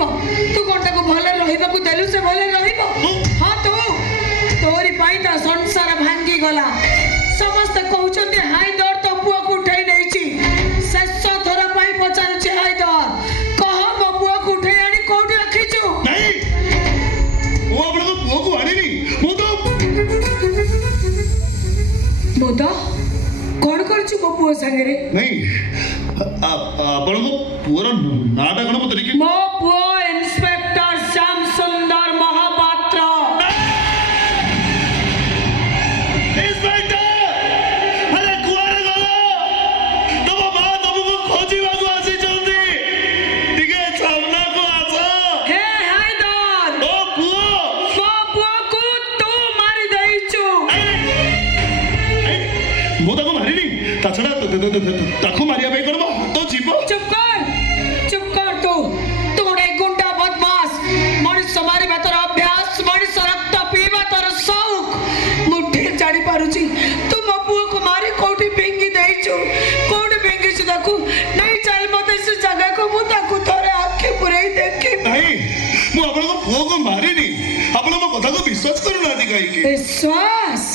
रहइबो तू कोनटा को भले रहिबा को देलु से भले रहिबो हां तू तोरी पाइता संसार भांगी गला समस्त कहउचंती हाय दर तो पुआ को उठाई नैची शेष थोरा पाई पचार छी हाय दर कह मो पुआ को उठाई आनी कोठी रखिछु नहीं वो अपन को पुआ को आनी नहीं मोदा कौन करछु मो पुआ संगे रे नहीं अपन को पूरा नाटा कण मत लिखि मो पुआ इंस्पेक्टर श्याम सुंदर महापात्र इंस्पेक्टर अरे कुआरे गलो तब मां तुमको खोजीवा को आसी जल्दी ठीक सामना को आछो हे हायदर ओ पुआ मो पुआ को तू मारी देइछु मो ताको मारिनी ताछड़ा ताको मारिया पे करबो तो जीवो चुप कर तू रे गुंडा बदमाश मनुष्य मारी तोर अभ्यास मनुष्य रक्त पीवा तोर शौक मुठे जानी पारुची तू मो पुआ को मारी कोठी पिंगी देइछु कोठी पिंगी छु ताकू नहीं चल मते से जगह को मु ताकू तोरे आंखें पुरे देखि नहीं मु अपन को पुआ को मारिनी अपन मो कथा को विश्वास करू ना दिखाई के विश्वास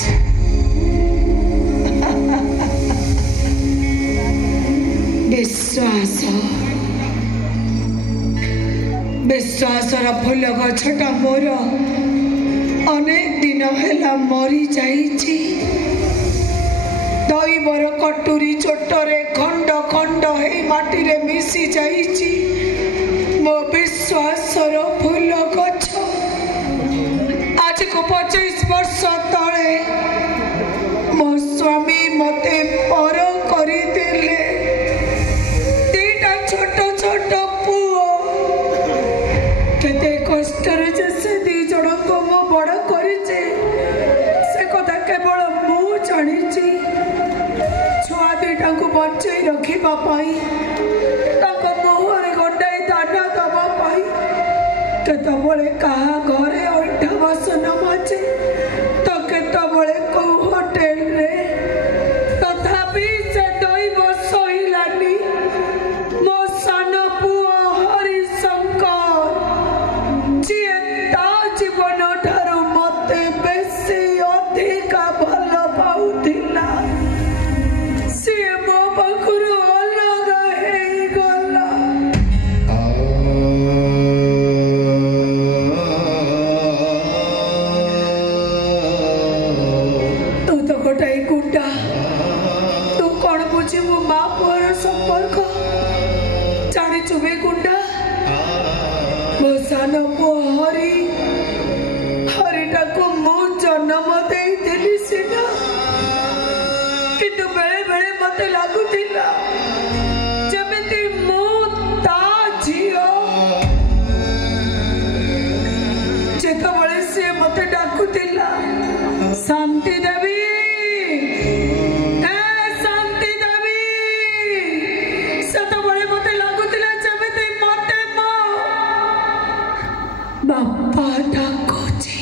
विश्वासर फूल गछटा मोर अनेक दिन हेला मरी जाइछि दैवर कटुरी चोटरे खंड खंड हे माटी रे मिसी जाइछि मो विश्वासर फूल गछ आज को 25 वर्ष तले मो स्वामी मते पर करी देले छोट छोट पुओ केते कष्ट से दी जन को मो बड़ करिचे से कथा केवल मु जानिची छुआ दीटा को बचाई रखिबा पाई ताको मोहरे गंडाई दाना दबा पाई केतबळे कहा घरे ओठा बसन माचे तो केतबळे को होटल रे तथापि से दोई वर्ष हिलानी जीवन ठारू मते बेसी अधिका भल पाउथिला से मो पाखुरु अलग हे गला तू तो गोटाई गुंडा तू कौन बुझिबु मा पुअर संपर्क जानी चुबे गुंडा मो सान पुआ हरिटा को मो जन्म देइथिली सिना किंतु बेले बेले मते लागुथिला जेमिति मो ता झियो जेतबळे से मते डाकुथिला शांति देवी शांति देवी सेतबळे मते लागुथिला जेमिति मते मो बापा डाकुछि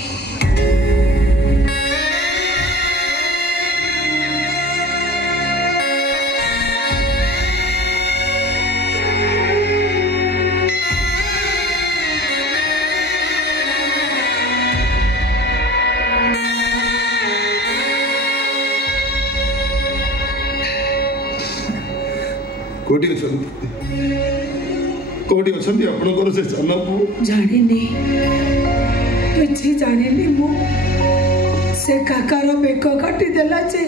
कोटी अछंती आपनकर से सानपु जानिनी किछि जानिनी मु से काकार बेक काटी देला जे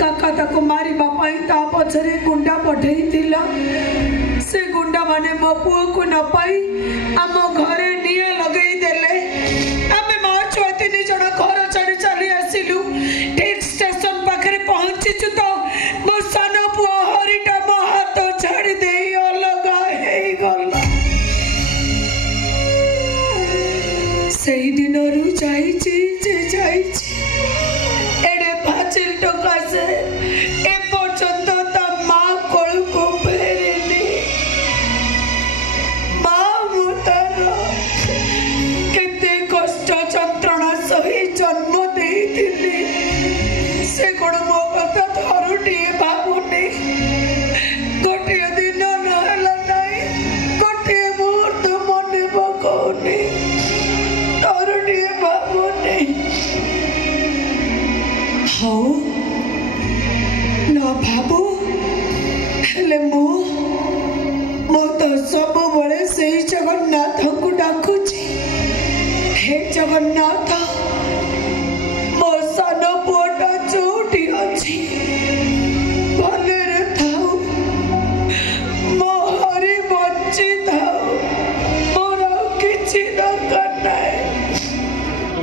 काका ताको मारी बापाई ता पछरे गुंडा पठेई दिला से गुंडा माने मो पुओ को न पाई हम घरे निया लगेई देले हमें मा छोती नि जण घर चली चली आसिलु ठीक स्टेशन पाखरे पहुंची छु तो मो सानो पुओ हरिटा मो हाथ छाड़ी देई अलग हे गला सही दिन रु जाइछि जे जाइछि एडे पाचिल टका से ए पर्यंत ता मा कोल को फेरेनी मा मुतर केते कष्ट यंत्रणा सही जन्म देइथिली से कोन मो कथा थरुटी बाबुनी गोटे दिन नहला नाही गोटे मुहूर्त मन जगन्नाथ मो सान पुआटा चोटी अच्छी भले थाऊ मो हरी बची थाऊ मोर किछि दरकार नाय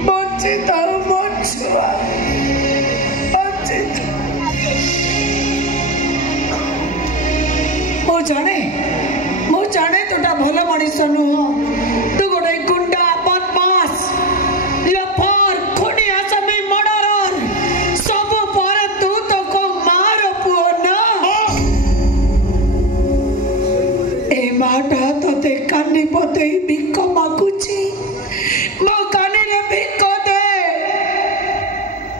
बची थाऊ मो छुआ बची मो जाने तोटा भल मनीष नुह तू गोटे गुंडा बदमाश लफर खुनी आसामी मर्डरर सब पर तू तो को मार पुओ ना ए माटा तते कानी पते भिक मागुची मो कानी रे भिक दे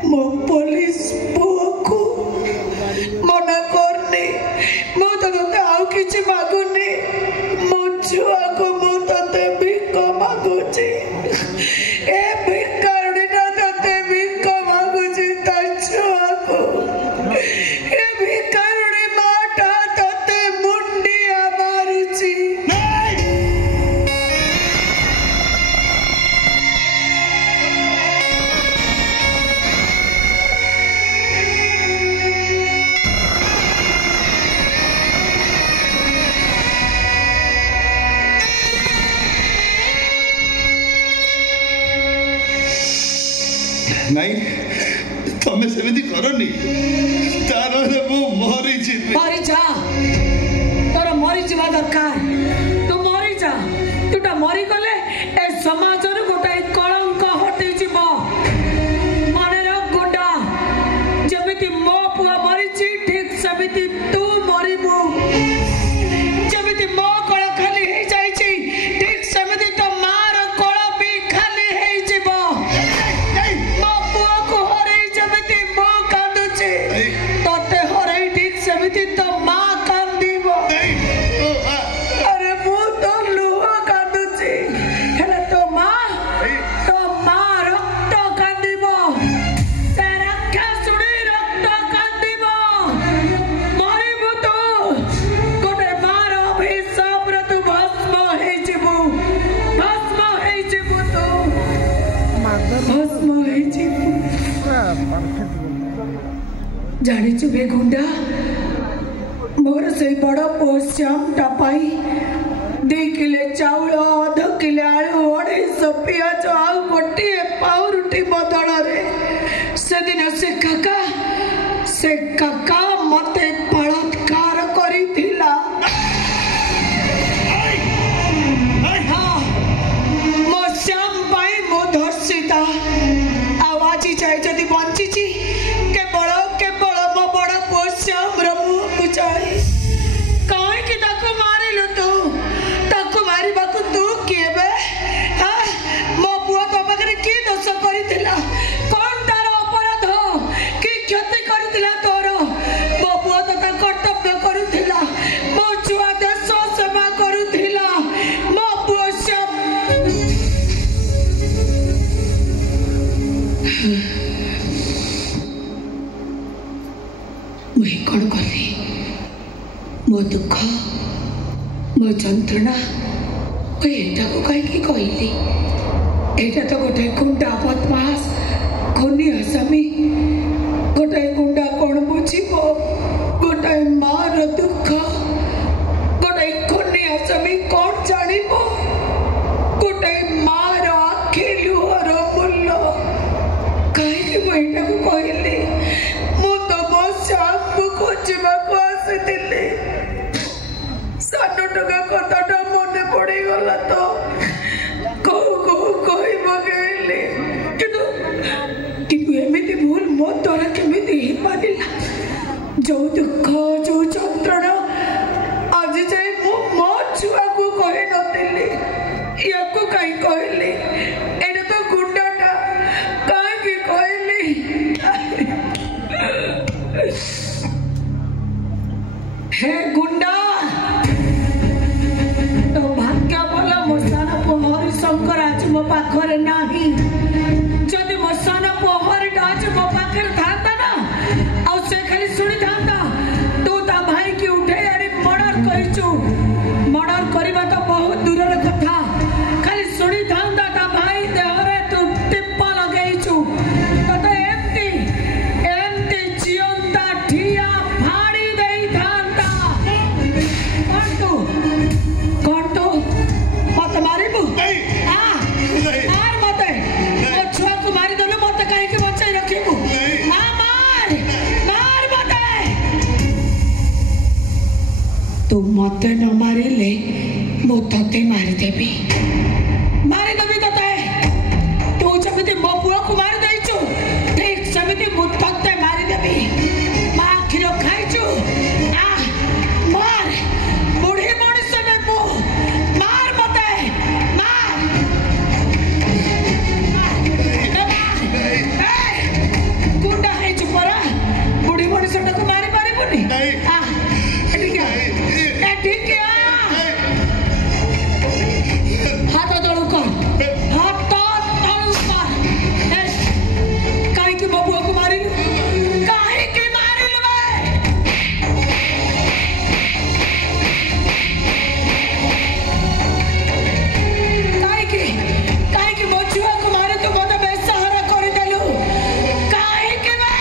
मो पुलिस पुओ को मना करनी मो तो तते आउ किछि मागुनी मो छुआ को मो तते भिक मागुची ए भिकारीटा तते भिक मागुची ता छुआ को ए भिकारी माटा तते मुंडिया मारुची नहीं तमें सेमिति करनी तार मरी जा तोर मरी जा दरकार तू मरी जा तूटा मरी गले ए समाज गोटे कलंक हटि जीव मन गुंडा जमिति मो पुआ मरी ठीक सेमिति तू मरिबू जमिति मो कळ खाली हे जाई ठीक सेमिति तो मार कळ भी खाली हे जीव मो पुआ को हरै जमिति मो कांदुचे तोते हरै ठीक सेमिति तो मां कांदीबो अरे मो तो लुह कांदुचे हेले तो मां रक्त कांदीबो से रक्षा सुनी रक्त कांदीबो मरिबो तो गोटे मार अभिशाप रे तू भस्म हे जीवु तो भस्म हे जीवु जानी चुबे गुंडा मोर से बड़ पोश्याम टापाई 2 किलो चाउल 1/2 किलो आलू 250 पियाज आउ गोटे पाउरुटी बदल रे से दिन से काका मते बलात्कार करी थिला मो श्याम पाई मो धर्षिता आवाजी चाहे जदि बंची केवल मो बड़ पोश्याम रमु बुझाई कहीं कि ताको मारिलु तू ताको मारिबाकु तू केबे मो पुआ तो पाखरे की दोष करिथिला कोन तार अपराध की क्षति करिथिला तोर मो पुआ तो ता कर्तव्य करुथिला मो छुआ देश सेवा करुथिला मो पोश्याम मुई कौन करी मो दुख मो जंत्रणा एटा को कहीं कहली एटा तो गोटे गुंडा बदमाश खुनी आसामी गोटे गुंडा कौन बुझीब गोटे मार दुख गोटे खुनी आसामी कौन जानिब गोटे मार आखि लुहर मूल्य कहीं मुझे कहली मु तो मो श्याम को खोजवाक आसी सान टका कथाटा मन पड़ी गला तो कही पकली किंतु एमती भूल मो द्वारा केमी ही पारा जो दुख जो जंत्रणा आज जाए मो छुआ को कही नी या कहीं कहली एटा तो गुंडाटा कहीं कहली हे गुंडा तो भाग्य भला मो मते न मारिले मु तते मारिदेवी तते तू जमिति मो पुआ को मारि दैछु ठीक जमिति मु तते मारिदेवी मां खिरो खाइछु आ मार बुढ़ी मनुष्य में मु मार मते मार गुंडा है चुपरा बुढ़ी मनुष्य को मारी पारे बुनी हां ठीक है ठीक है हाथ तळु कर हाथ तळु कर काहे के बबुआ को मारिल काहे के मारिल बे काहे के बचुआ को मारे तो मते बेसहारा कर देलु काहे के बे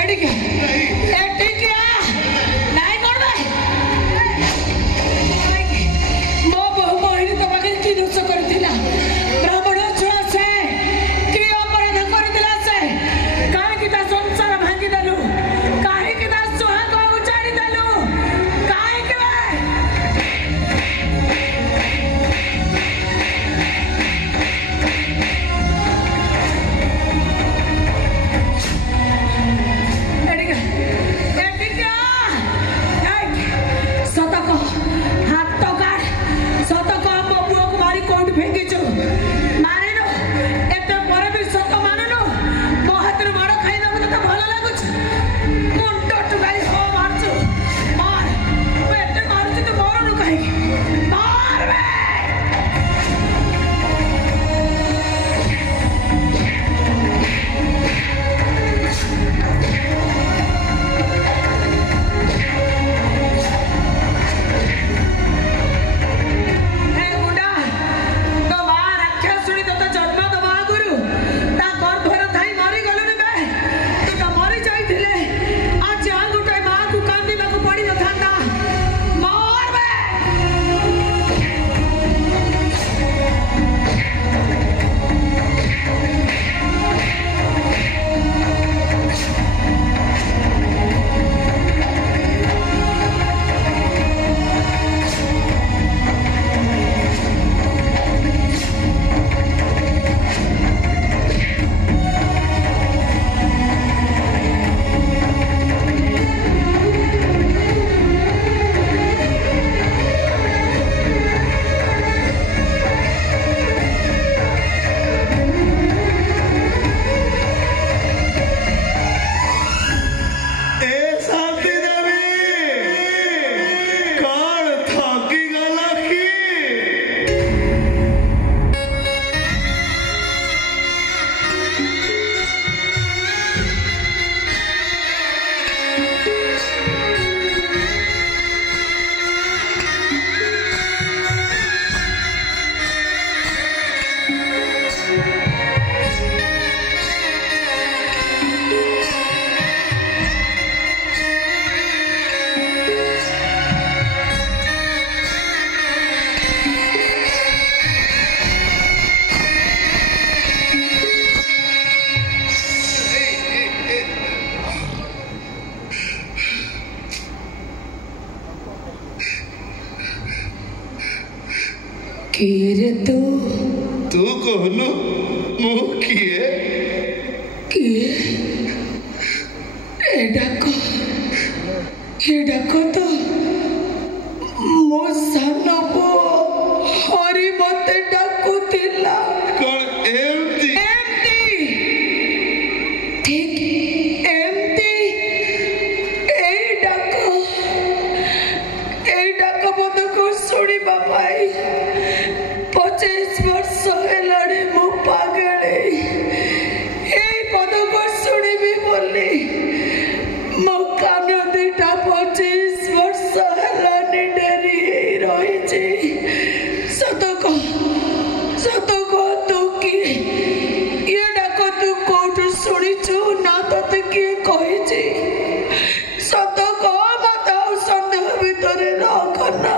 एडिके एडिके नाही करबे मो बहु मोहिनी तो बगे की दोष करथिला ब्राह्मण छुआ से की अपराध करथिला से काहे की ता संसार भांगी देलु काहे की ता सुहाग उचाड़ी देलु काहे के एडिके एडिके सतक हाथ तो काट सतक मो पुआ को मारी कोट फेंकीछु मारिनो एते पर भी सत माननो मो हाथ रे मार खाइबा को त भलो लागुछ मुंड टुगाई हो मारछु मार एते मारछु तो मरनु काहे मार बे हे गुंडा तो मां राक्षसुनी तो जन्म दबा गुरु ता गर्भर थाई मरी गलुनी बे तू तो मरी जाइथिले आज आ गुटे मां को कांदीबा को पड़ी न थांदा मार बे ए शांति देवी कौन थकी गला की कीरे तू कहलु मु किए किए एडाको तो मो सानो पो हरि मते डाकुतिला कौन एमती ठीक एमती ए डाको बंद को सुनी बापाई 25 वर्ष हेलाड़ी मो पागले ए पद को सुनी भी बोली मो कान दिटा 25 वर्ष हेलानी डेरी रही छी सतको तू की ये डाको तू कोट सुनी छु ना तते की कहि छी सतको बताओ संदेह भीतर रखना